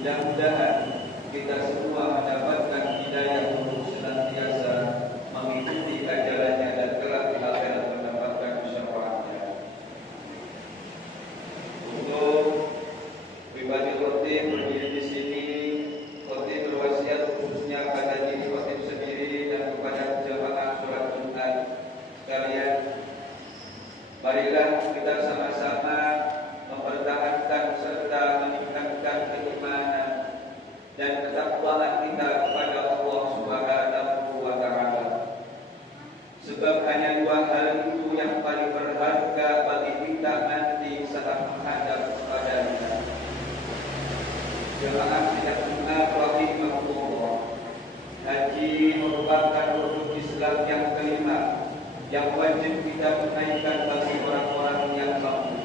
Mudah-mudahan kita semua mendapatkan hidayah untuk senantiasa mengikuti ajarannya dan kelak di akhirat mendapatkan syafaatnya. Untuk pribadi khotib berdiri di sini, khotib berwasiat khususnya pada diri khotib sendiri dan kepada jemaah sholat Jumat sekalian. Marilah kita sama-sama mempertahankan serta meningkatkan keimanan dan ketakwaan kita kepada Allah Subhanahu wa Ta'ala. Sebab hanya dua hal itu yang paling berharga bagi kita nanti saat menghadap kepadanya. Jemaah tidak benar rahimahullah. Haji merupakan rukun Islam yang kelima yang wajib kita tunaikan bagi orang-orang yang mampu.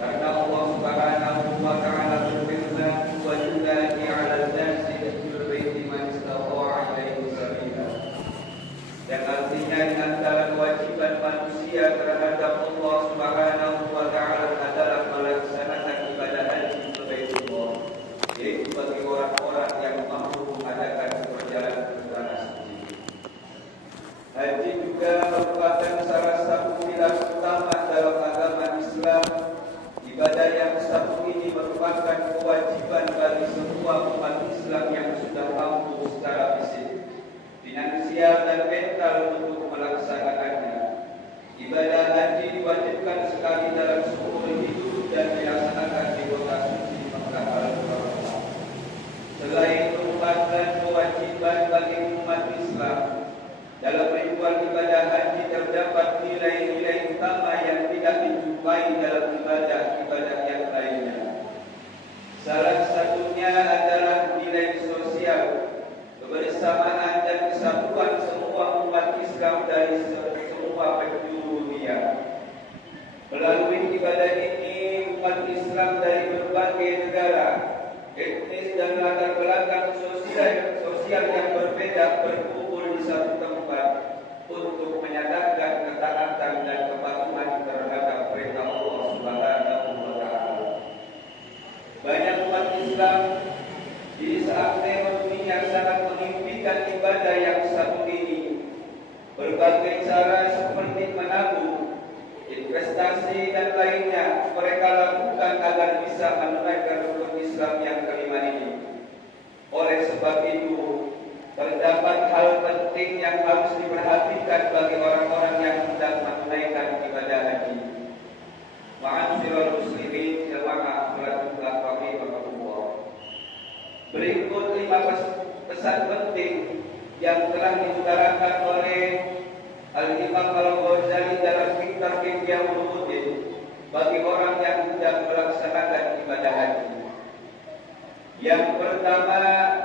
Karena Allah Subhanahu wa Ta'ala berfirman, "Wa lillahi 'alan nasi hajjul baiti man istata'a ilaihi sabila." Dan artinya di antara kewajiban manusia terhadap Allah Subhanahu wa Ta'ala adalah melaksanakan ibadah haji ke Baitullah, yaitu bagi orang-orang yang mampu mengadakan perjalanan ke tanah suci. Haji juga merupakan salah satu pilar utama dalam agama Islam. Ibadah yang satu ini merupakan kewajiban bagi semua umat Islam yang sudah mampu secara fisik, finansial dan mental untuk melaksanakannya. Ibadah haji diwajibkan sekali dalam seumur hidup dan dilaksanakan di kota suci Makkah Al-Mukarramah. Selain merupakan kewajiban bagi umat Islam, dalam ritual ibadah haji terdapat nilai-nilai utama yang tidak dijumpai dalam ibadah-ibadah yang lainnya. Salah satunya adalah nilai sosial, kebersamaan dan kesatuan semua umat Islam dari semua penjuru dunia. Melalui ibadah ini, umat Islam dari berbagai negara, etnis dan latar belakang sosial yang berbeda berkumpul di satu tempat untuk menyatakan ketaatan dan kepatuhan terhadap perintah Allah Subhanahu wa Ta'ala. Banyak umat Islam di saat dunia sangat mengimpikan ibadah yang satu ini. Berbagai cara seperti menabung, investasi dan lainnya mereka lakukan agar bisa menunaikan rukun Islam yang kelima ini. Oleh sebab itu, terdapat hal penting yang harus diperhatikan bagi orang-orang yang hendak menunaikan ibadah haji. Ma'asyiral muslimin jamaah sholat Jumat rahimahullah. Berikut 5 pesan penting yang telah diutarakan oleh Al-Imam Al-Ghazali dalam kitab Ihya Ulumuddin bagi orang yang hendak melaksanakan ibadah haji. Yang pertama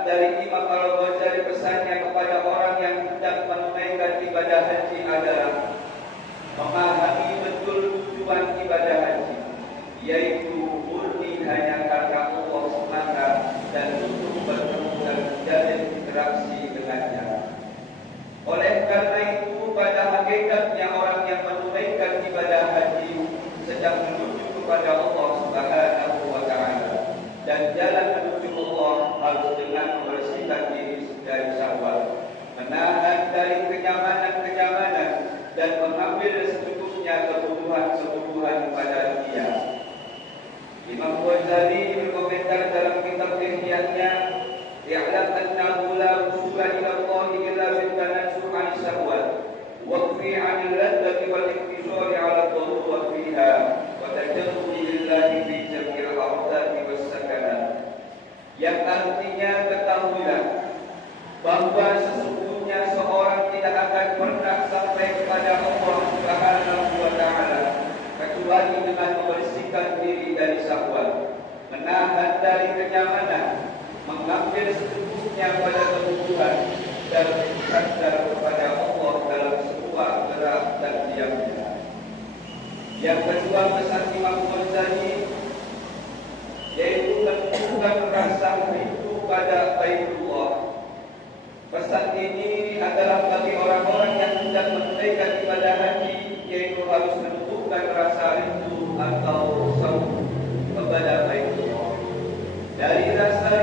dari Imam Al-Ghazali pesannya kepada orang yang hendak menunaikan ibadah haji adalah memahami betul tujuan ibadah haji, yaitu murni hanya karena Allah semata dan untuk bertemu dan menjalin interaksi dengannya. Oleh karena itu, pada hakikatnya orang yang menunaikan ibadah haji sedang menuju kepada Allah Subhanahu wa Ta'ala, dan jalan menuju Allah harus dengan membersihkan diri dari syahwat, menahan dari kenyamanan-kenyamanan, dan mengambil secukupnya kebutuhan-kebutuhan pada dunia. Imam Ghazali berkomentar dalam kitab Ihya-nya, "I'lam annahu la wusula ila Allah illa bitanassuh 'an syahwat wa fi 'anil ladzati wal iktisari 'ala ad-darurat fiha wa tajarrudi lillahi fi jami'il awqati was sakanat." Yang artinya, ketahuilah bahwa sesungguhnya seorang tidak akan pernah sampai kepada Allah Subhanahu wa Ta'ala kecuali dengan membersihkan diri dari syahwat, menahan dari kenyamanan, mengambil secukupnya pada kebutuhan, dan bersandar kepada Allah dalam semua gerak dan diamnya. Yang kedua pesan Imam Ghazali, yaitu menunjukkan rasa rindu pada Baitullah. Pesan ini adalah bagi orang-orang yang hendak menunaikan ibadah haji, yaitu harus menunjukkan rasa rindu atau saum kepada Baitullah. Dari rasa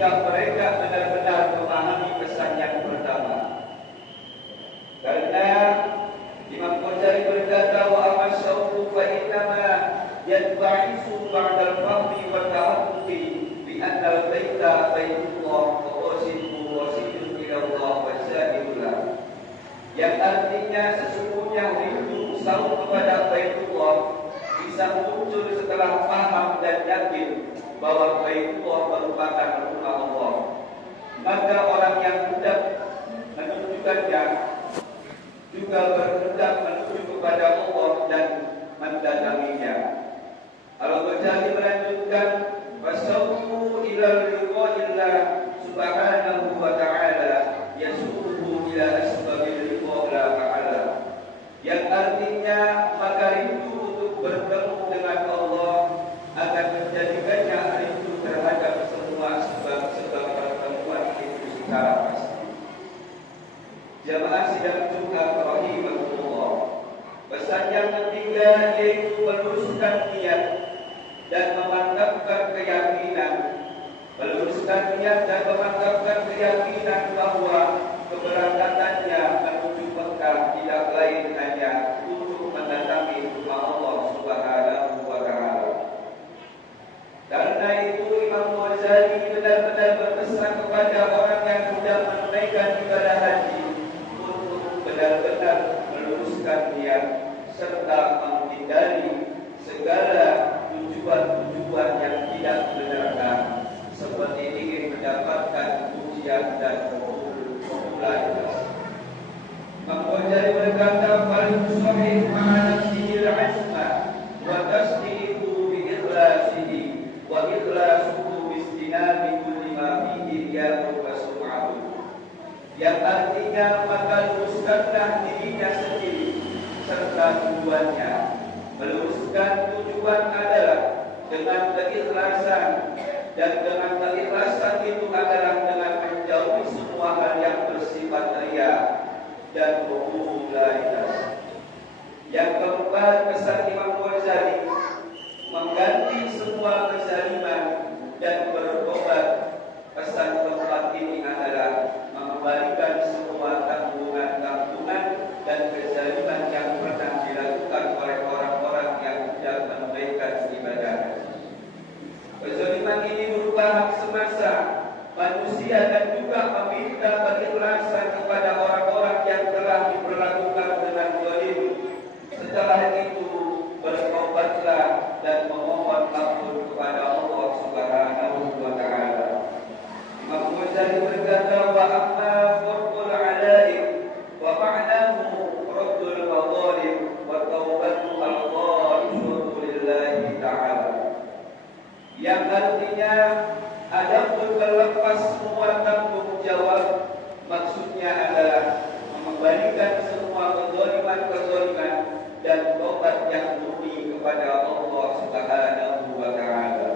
jika mereka benar-benar memahami pesan yang pertama. Karena Imam Ghazali berkata, wa amma syauqu fa innama yadba'isu ba'dal fahmi wa ta'ammuqi bi anna al-baita baitullah wa qasidu qasidun ila Allah wa sa'idullah. Yang artinya sesungguhnya rindu sauq kepada Baitullah bisa muncul setelah paham dan yakin bahwa Baitullah merupakan rumah Allah. Maka orang yang hendak menunjukkannya juga berhendak menuju kepada Allah dan mendatanginya. Al-Ghazali melanjutkan, wasauqu ila ridwanillah subhanahu wa ta'ala yasuruhu ila asbabil ridha ta'ala. Yang artinya maka rindu untuk bertemu dengan Allah akan menjadikannya rindu terhadap semua sebab-sebab pertemuan itu secara pasti. Jamaah sidang Jumat rahimahullah. Pesan yang ketiga yaitu meluruskan niat dan memantapkan keyakinan. Meluruskan niat dan memantapkan keyakinan bahwa keberangkatannya menuju Mekah tidak lain hanya untuk mendatangi rumah Allah Subhanahu wa ta'ala. Karena itu Imam Ghazali benar-benar berpesan kepada orang yang sedang menunaikan ibadah haji untuk benar-benar meluruskan niat serta menghindari segala tujuan-tujuan yang tidak dibenarkan, seperti ingin mendapatkan pujian dan popularitas. Imam Ghazali berkata, "Fal-sahih ma'anafsihil azma wa tasdiquhu bi ikhlasihi wa ikhlasuhu bistinabi kulli ma fihi riya'un wa sum'atun." Yang artinya maka luruskanlah dirinya sendiri serta tujuannya. Meluruskan tujuan adalah dengan keikhlasan, dan dengan keikhlasan itu adalah dengan menjauhi semua hal yang bersifat riya dan popularitas. Yang keempat, pesan Imam Ghazali mengganti semua kezaliman dan bertobat. Pesan keempat ini adalah mengembalikan semua tanggungan-tanggungan dan kezaliman yang pernah dilakukan oleh orang-orang yang tidak menunaikan ibadah haji. Kezaliman ini berupa hak semasa manusia dan juga meminta keikhlasan kepada orang-orang yang telah diperlakukan dengan zalim. Setelah itu bertobatlah dan memohon ampun kepada Allah Subhanahu wa ta'ala. Imam Ghazali berkata, wa amma fardul alaik wa ma'nahu raddul madhalim wa taubatu al-ghaishatu lillahi ta'ala. Yang artinya adapun melepas semua tanggung jawab, maksudnya adalah mengembalikan semua kezaliman-kezaliman dan tobat yang murni kepada Allah Subhanahu wa ta'ala.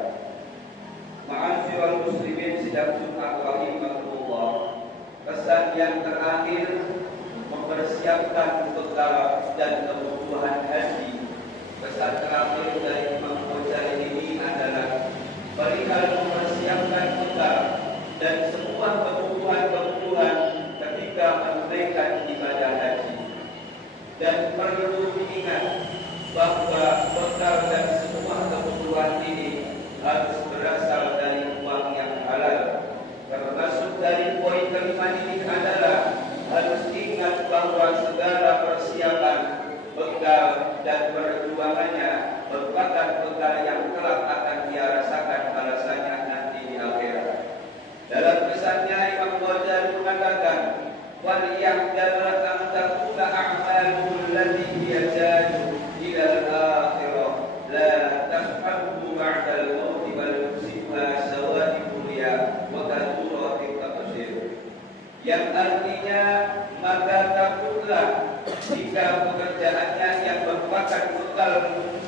Ma'asyiral muslimin sidang Jumat rahimahullah. Pesan yang terakhir mempersiapkan bekal dan kebutuhan haji. Pesan terakhir dari Imam Ghazali ini adalah perihal mempersiapkan bekal dan semua kebutuhan-kebutuhan ketika menunaikan ibadah haji. Dan perlu diingat bahwa bekal dan semua kebutuhan ini harus berasal dari uang yang halal. Termasuk dari poin kelima ini adalah harus ingat bahwa segala persiapan bekal dan perjuangannya merupakan bekal yang kelak akan dia rasakan balasannya nanti di akhirat. Dalam pesannya Imam Ghazali mengatakan, وَلْيَحْذَرْ أَنْ تَكُونَ أَعْمَالُهُ الَّتِي يَحْتَاجُ إِلَى الْآخِرَةِ لَا تَفْحَمْهُ بَعْدَ الْمَوْتِ بَلْ يُصِبْهَا سَوَادِقُ الرِّيَاءِ وَكَثُورَةِ التَّقْصِيرِ. Yang artinya maka takutlah jika pekerjaannya yang merupakan bekal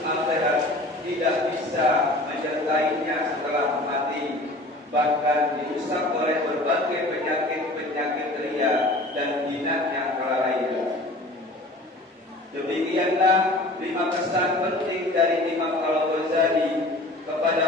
akhirat tidak bisa menyertainya setelah mati, bahkan dirusak oleh berbagai penyakit-penyakit ria dan binatnya lainnya. Demikianlah 5 pesan penting dari Imam Al-Ghazali kepada